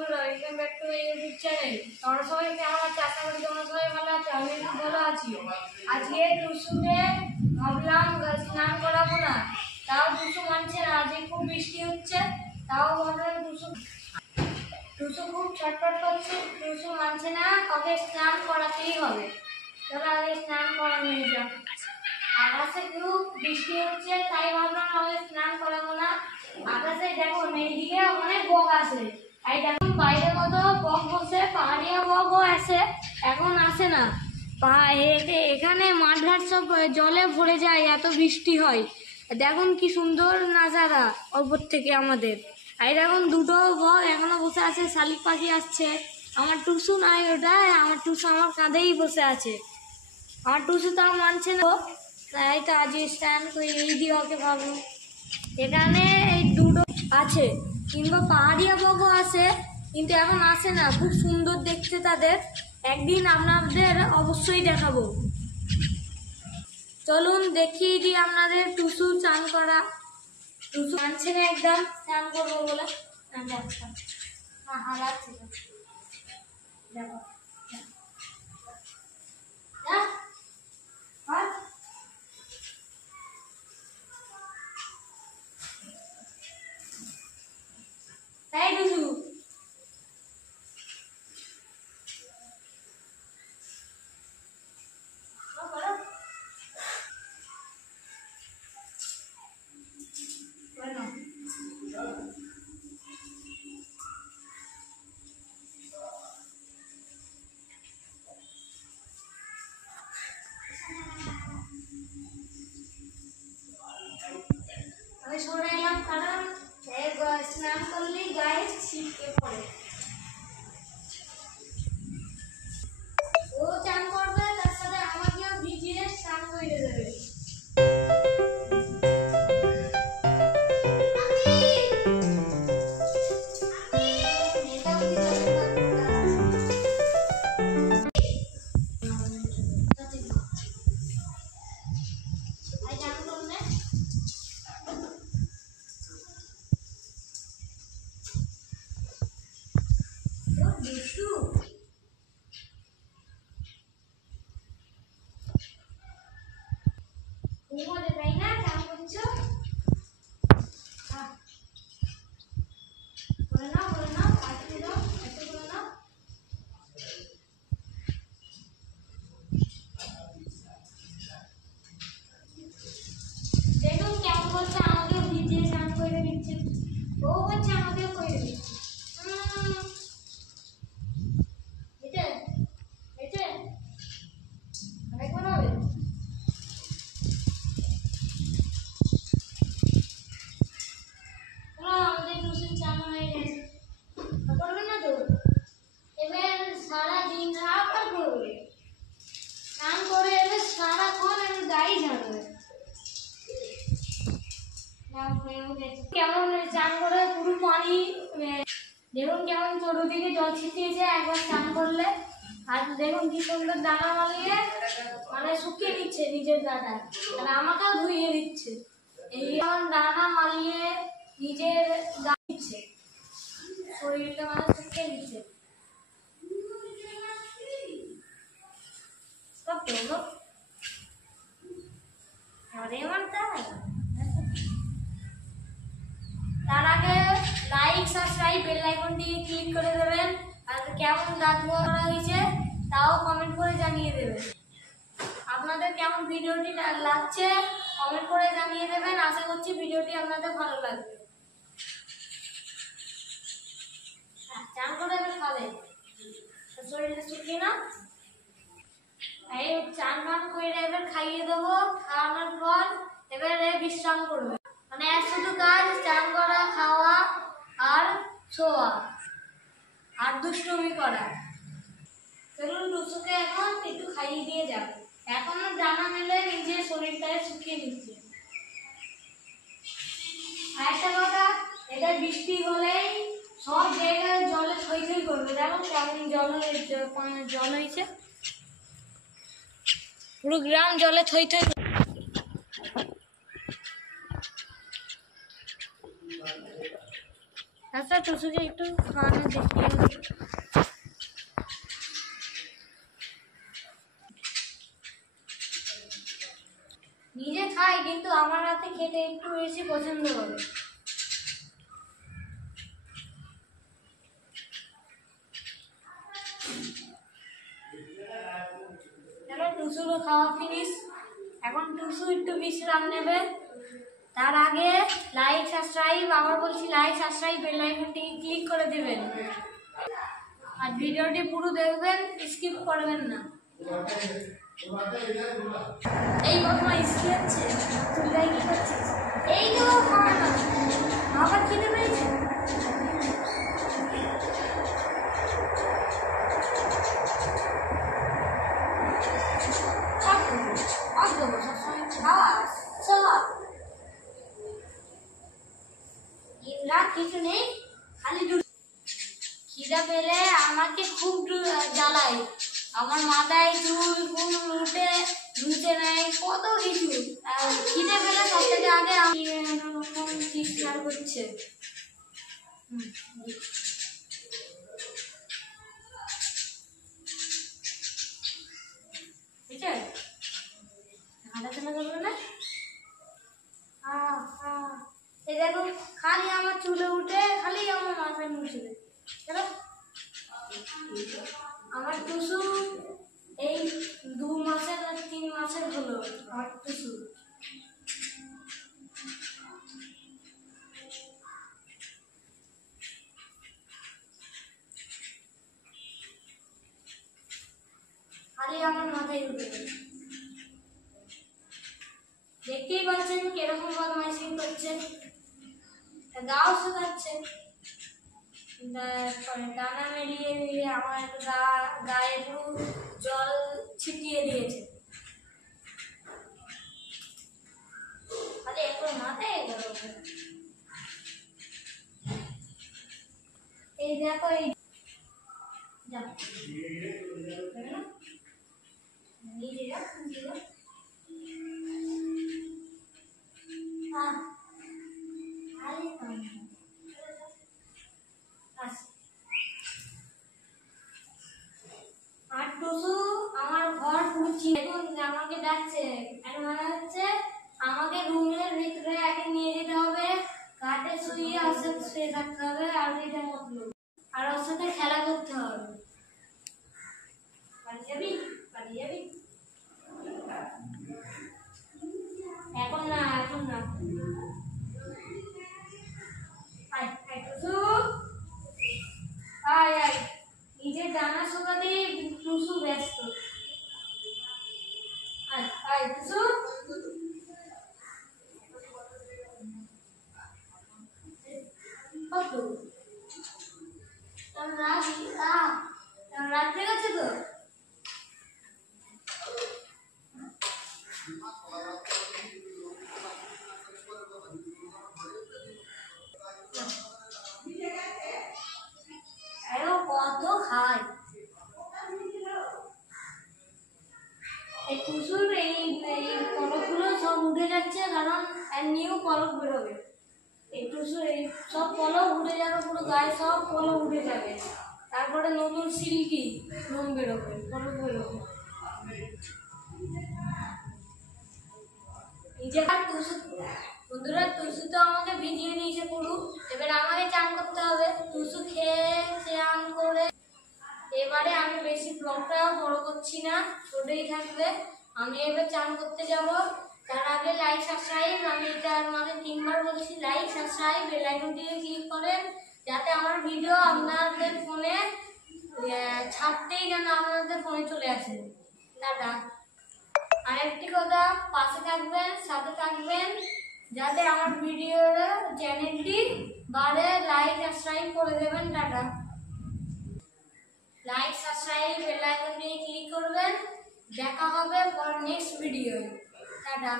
Welcome back to YouTube channel. তোমরা সবাই কেমন আছো? আশা করি তোমরা সবাই ভালো আছো। আমি খুব ভালো আছি। আজকে টুসুকে ভাবলাম স্নান করাবো না, তাও টুসু মানছে না। আজকে খুব বৃষ্টি হচ্ছে, তাও ভাবলাম টুসু খুব ছটফট করছে, টুসু মানছে না, ওকে স্নান করাতেই হবে। চলো আগে স্নান করানো যাক। আকাশে খুব বৃষ্টি হচ্ছে, তাই ভাবলাম ওকে স্নান করাবো না। আকাশে দেখো এইদিকে অনেক বক আসে, এই দেখুন বাইরে কত বক বসে, পাহাড়িয়া বকও আসে, এখন আসে না। এখানে মাঠঘাট সব জলে ভরে যায়, এত বৃষ্টি হয়। দেখুন কি সুন্দর নাজারা ওপর থেকে আমাদের। এই দেখুন দুটো বক এখনো বসে আছে, শালিক পাখি আসছে। আমার টুসু নাই, ওটা আমার টুসু আমার কাঁধেই বসে আছে। আমার টুসু তাও মানছে না, তাই তো আজ স্ট্যান্ড করে এই দিয়ে ওকে ভাবলো। এখানে এই দুটো আছে, কিংবা পাহাড়িয়া বগও আছে, কিন্তু এখন আসে না। খুব সুন্দর দেখতে তাদের, একদিন আপনাদের অবশ্যই দেখাবো। চলুন দেখিয়ে দিই আপনাদের টুসু চান করা। টুসু মানছে না একদম স্নান করবো বলে। হারাচ্ছে দেখো, তাই টুসু আমি সরে এলাম, কারণ স্নান করলেই গায়ে ছিটকে পড়ে। ও চান করবে, তার সাথে আমাকেও ভিজিয়ে স্নান করে দেবে। তাই না চান করছো? বলে নাও পাঠিয়ে দাও, এত বলে নাও। দেখুন কেমন করছে, আমাকে ভিজিয়ে স্নান করে দিচ্ছে। ও বলছে আমাকেও করে দিচ্ছে। এটা এটা আরেকবার হবে। আমাদের টুসুন চান হয়ে গেছে, করবে না তো? এবার সারাদিন রাত আর করবে, স্নান করে এলে সারাক্ষণ আমি গাড়ি ঝাড়বে। কেমন চান করে পুরো পানি, দেখুন কেমন চতুর্দিকে জল ছিটিয়েছে একবার চান করলে। আর দেখুন কি সুন্দর দানা মালিয়ে মানে শুকিয়ে দিচ্ছে নিজের দানা, আর আমাকেও ধুইয়ে দিচ্ছে। এই দানা মালিয়ে নিজের দিচ্ছে, শরীরটা মানে শুকিয়ে দিচ্ছে। সব তো তার আগে লাইক সাবস্ক্রাইব বেল আইকনটি ক্লিক করে দেবেন। আর কেমন দাঁত করা হয়েছে তাও কমেন্ট করে জানিয়ে দেবেন। আপনাদের কেমন ভিডিওটি লাগছে কমেন্ট করে জানিয়ে দেবেন। আশা করছি ভিডিওটি আপনাদের ভালো লাগবে। চান করে এবার খাবে, শরীরটা শুকিয়ে না। এই চান টান করে এবার খাইয়ে দেবো। খাওয়ানোর পর এবারে বিশ্রাম করবে, মানে শুধু কাজ চান করা, খাওয়া আর শোয়া আর দুষ্টুমি করা। চলুন টুসুকে এখন একটু খাইয়ে দিয়ে যাবে। এখনো দানা মেলে নিজের শরীরটাকে শুকিয়ে নিচ্ছে। আর একটা কথা, এটা বৃষ্টি হলেই সব জায়গায় জলে থই থই করবে। দেখো কেমন জল হয়েছে, পুরো গ্রাম জলে থই থই। আচ্ছা টুসুকে একটু খাওয়ানো দেখিয়ে। নিজে খাই কিন্তু আমার হাতে খেতে একটু বেশি পছন্দ করে। টুসুরও খাওয়া ফিনিশ। এখন টুসু একটু বিশ্রাম নেবে। তার আগে লাইক সাবস্ক্রাইব, আবার বলছি লাইক সাবস্ক্রাইব বেল আইকনটি ক্লিক করে দেবেন আর ভিডিওটি পুরো দেখবেন, স্কিপ করবেন না। এই বদমা স্কি হচ্ছে, তুই যাই কি করছিস? এই তো খাওয়া না, আবার খেতে পেয়েছে। কিছু নেই, খালি খিদা পেলে আমাকে খুব জ্বালায়। আমার মাথায় চুল ফুল উঠে নেয়, কত কিছু। খিদে পেলে সব থেকে আগে আমি চিৎকার করছে। ঠিক আছে, হাঁটা চলা করবে না। এই দেখো খালি আমার চুলে উঠে, খালি আমার মাথায় মুছবে। আমার টুসু এই 2 মাসের 3 মাসের হলো আমার টুসু। খালি আমার মাথায় উঠে, দেখতেই পাচ্ছেন কিরকম বদমাইশি করছে। গাও শুকাচ্ছে, ডানা মেলিয়ে আমার গায়ে পুরো জল ছিটিয়ে দিয়েছে। খালি এখন মাথায় এই দেখো, এই আর টুসু আমার ঘর পুছি, এখন আমাকে ডাকছে। মনে হচ্ছে আমাকে রুমের ভিতরে আগে নিয়ে যেতে হবে, কাঠে শুয়ে ওর সাথে শুয়ে থাকতে হবে, আর এটা মতলব, আর ওর সাথে খেলা করতে হবে। বাড়ি যাবি? বাড়ি যাবি? এখন না, এখন না। নিজের ডানা শোকাতে টুসু ব্যস্ত। টুসু রাত গেছে তো। কত খায় এই টুসুর, এই পলকগুলো সব উঠে যাচ্ছে, কারণ নিউ পলক বেরোবে। এই টুসুর এই সব পলক উঠে যাবে, পুরো গায়ে সব পলক উঠে যাবে, তারপরে নতুন সিল্কি লোম বেরোবে, পলক বেরোবে। বন্ধুরা, টুসু তো আমাকে ভিজিয়ে নিয়েছে পুরো, এবার আমাকে চান করতে হবে। টুসু খেয়ে চান করে এবারে আমি বেশি ব্লগটাও বড় করছি না, ছোটই থাকবে। আমি এবার চান করতে যাব। তার আগে লাইক সাবস্ক্রাইব, আমি এটা আমাদের 3 বার বলছি, লাইক সাবস্ক্রাইব বেল আইকনটিতে ক্লিক করেন, যাতে আমার ভিডিও আপনাদের ফোনে ছাড়তেই যেন আপনাদের ফোনে চলে আসে। টাটা। আরেকটি কথা, পাশে থাকবেন, সাথে থাকবেন, যাতে আমার ভিডিওর চ্যানেলটি বাড়ে। লাইক সাবস্ক্রাইব করে দেবেন। টাটা। লাইক সাবস্ক্রাইব বেল আইকনে ক্লিক করবেন। দেখা হবে পর নেক্সট ভিডিও। টাটা।